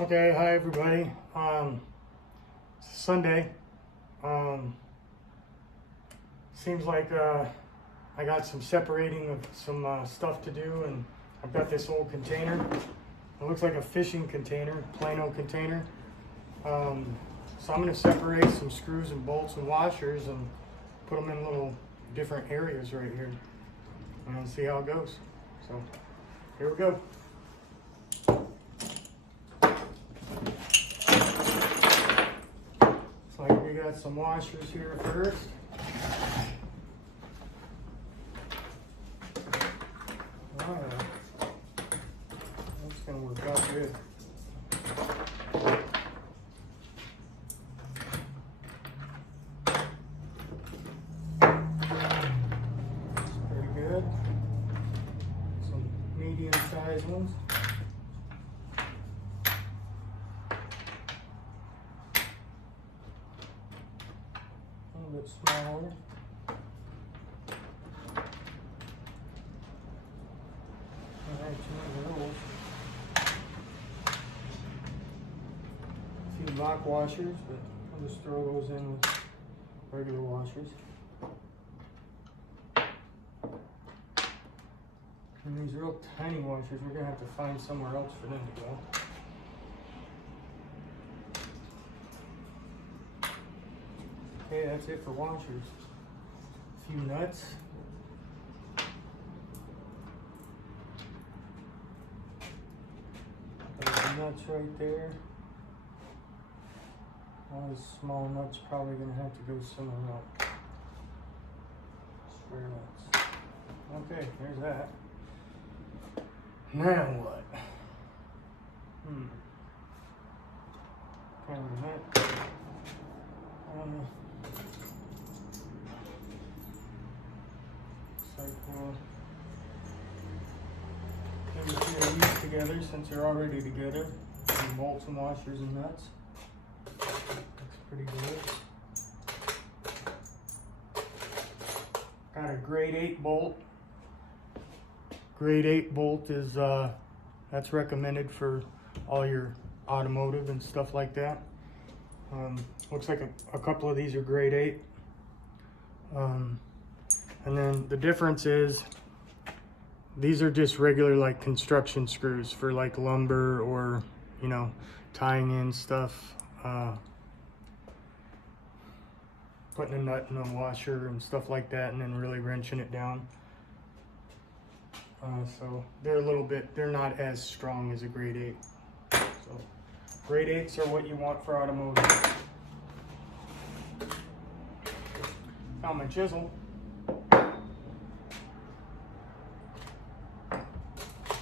Okay, hi everybody. It's Sunday. Seems like I got some separating of some stuff to do, and I've got this old container. It looks like a fishing container, Plano container. So I'm going to separate some screws and bolts and washers and put them in little different areas right here and see how it goes. So here we go. Like we got some washers here first. Alright. That's gonna work out good. Pretty good. Some medium sized ones. A little bit smaller. Alright, two of those. A few lock washers, but I'll just throw those in with regular washers. And these real tiny washers, we're gonna have to find somewhere else for them to go. Okay, that's it for washers. A few nuts. There's the nuts right there. All those small nuts probably gonna have to go somewhere else. Square nuts. Okay, there's that. Now what? Kind of nut. Maybe pair these together since they're already together. Some bolts and washers and nuts. Looks pretty good. Got a grade 8 bolt. Grade 8 bolt is that's recommended for all your automotive and stuff like that. Looks like a couple of these are grade 8. And then the difference is these are just regular like construction screws for like lumber or, you know, tying in stuff, putting a nut in a washer and stuff like that, and then really wrenching it down. So they're not as strong as a grade 8. So grade 8s are what you want for automotive. Found my chisel.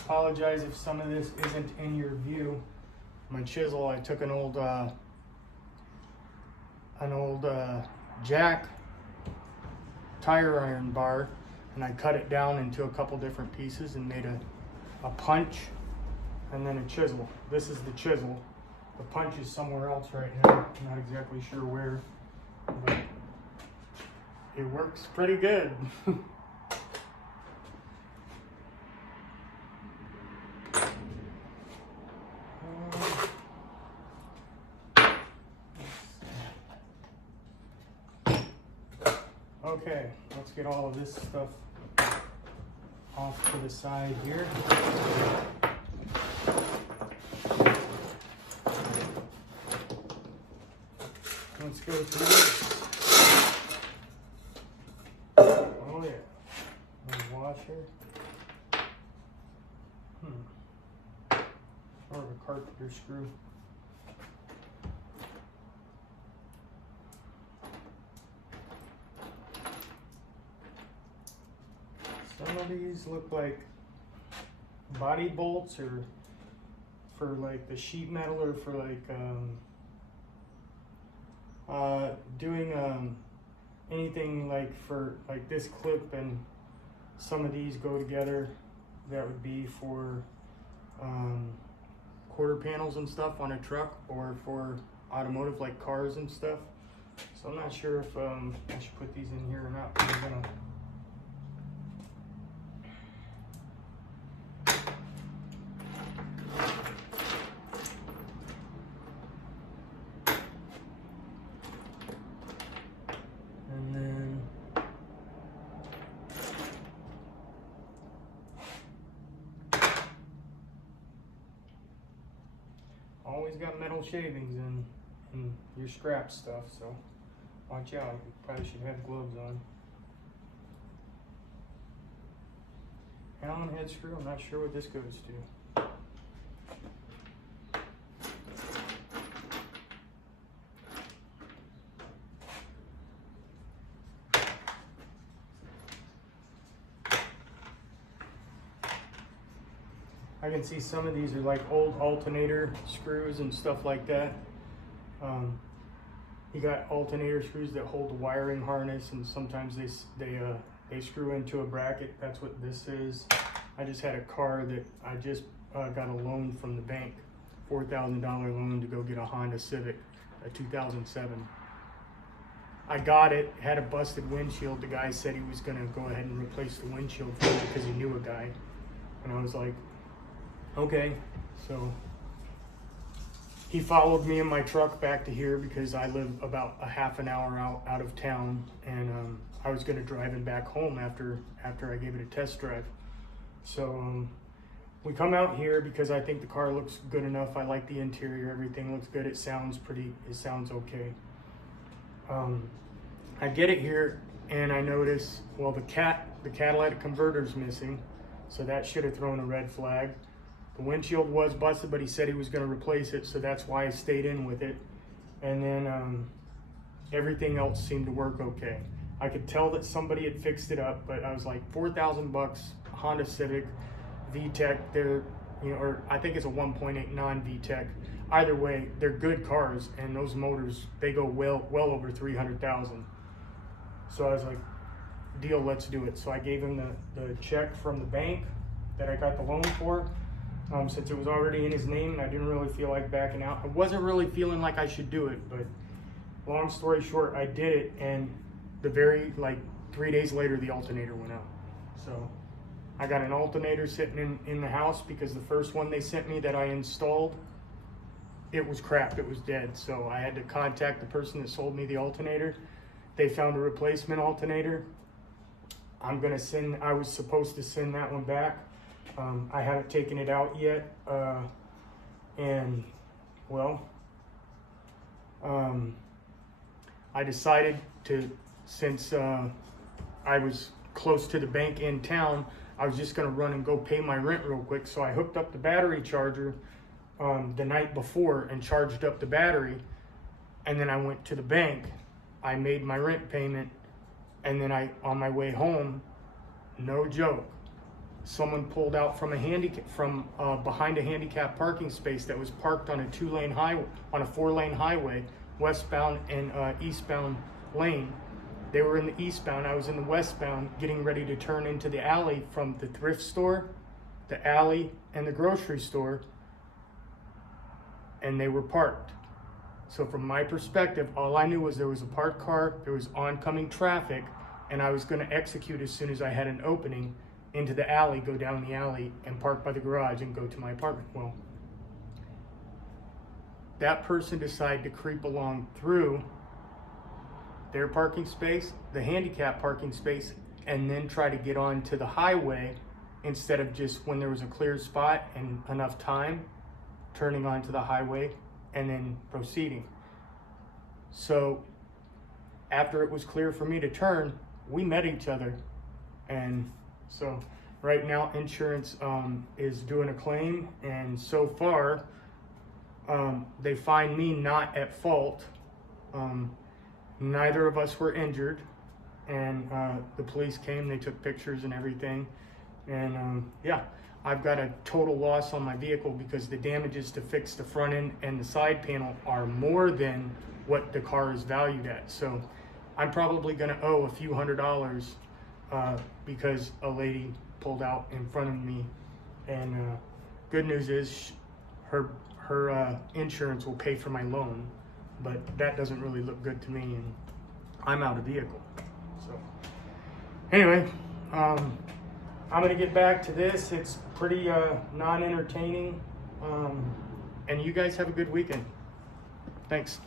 Apologize if some of this isn't in your view. My chisel, I took an old jack tire iron bar and I cut it down into a couple different pieces and made a punch and then a chisel. This is the chisel. The punch is somewhere else right now. I'm not exactly sure where, but it works pretty good. Okay, let's get all of this stuff off to the side here. Let's go through this. Oh yeah, a washer. Or a carpenter screw. Some of these look like body bolts or for like the sheet metal or for like doing anything like for like this clip, and some of these go together. That would be for quarter panels and stuff on a truck or for automotive like cars and stuff. So I'm not sure if I should put these in here or not. I'm gonna always got metal shavings and your scrap stuff, so watch out. You probably should have gloves on. Allen head screw, I'm not sure what this goes to. I can see some of these are like old alternator screws and stuff like that. You got alternator screws that hold the wiring harness, and sometimes they screw into a bracket. That's what this is. I just had a car that I just got a loan from the bank, $4,000 loan to go get a Honda Civic, a 2007. I got it, had a busted windshield. The guy said he was gonna go ahead and replace the windshield for me because he knew a guy. And I was like, okay. So he followed me in my truck back to here because I live about a half an hour out of town, and I was gonna drive him back home after I gave it a test drive. So we come out here because I think the car looks good enough. I like the interior, everything looks good. It sounds okay. I get it here and I notice, well, the catalytic converter's missing, so that should have thrown a red flag. The windshield was busted, but he said he was going to replace it, so that's why I stayed in with it. And then everything else seemed to work okay. I could tell that somebody had fixed it up, but I was like, $4,000, Honda Civic, VTEC, or I think it's a 1.8 non-VTEC. Either way, they're good cars, and those motors, they go well over 300,000. So I was like, deal, let's do it. So I gave him the check from the bank that I got the loan for. Since it was already in his name, and I didn't really feel like backing out. I wasn't really feeling like I should do it, but long story short, I did it, and 3 days later, the alternator went out. So I got an alternator sitting in the house because the first one they sent me that I installed, it was crap, it was dead. So I had to contact the person that sold me the alternator. They found a replacement alternator. I was supposed to send that one back. I haven't taken it out yet, and well, I decided to, since I was close to the bank in town, I was just gonna run and go pay my rent real quick. So I hooked up the battery charger the night before and charged up the battery, and then I went to the bank. I made my rent payment, and then on my way home, no joke, someone pulled out from behind a handicap parking space that was parked on a 4-lane highway, westbound and eastbound lane. They were in the eastbound, I was in the westbound, getting ready to turn into the alley from the thrift store, the alley, and the grocery store, and they were parked. So from my perspective, all I knew was there was a parked car, there was oncoming traffic, and I was gonna execute as soon as I had an opening into the alley, go down the alley and park by the garage and go to my apartment. Well, that person decided to creep along through their parking space, the handicap parking space, and then try to get onto the highway instead of just when there was a clear spot and enough time, turning onto the highway and then proceeding. So after it was clear for me to turn, we met each other. And so right now insurance is doing a claim, and so far they find me not at fault. Neither of us were injured, and the police came, they took pictures and everything, and yeah, I've got a total loss on my vehicle because the damages to fix the front end and the side panel are more than what the car is valued at. So I'm probably gonna owe a few $100s because a lady pulled out in front of me. And good news is her insurance will pay for my loan, but that doesn't really look good to me, and I'm out of vehicle. So anyway, I'm gonna get back to this. It's pretty non-entertaining, and you guys have a good weekend. Thanks.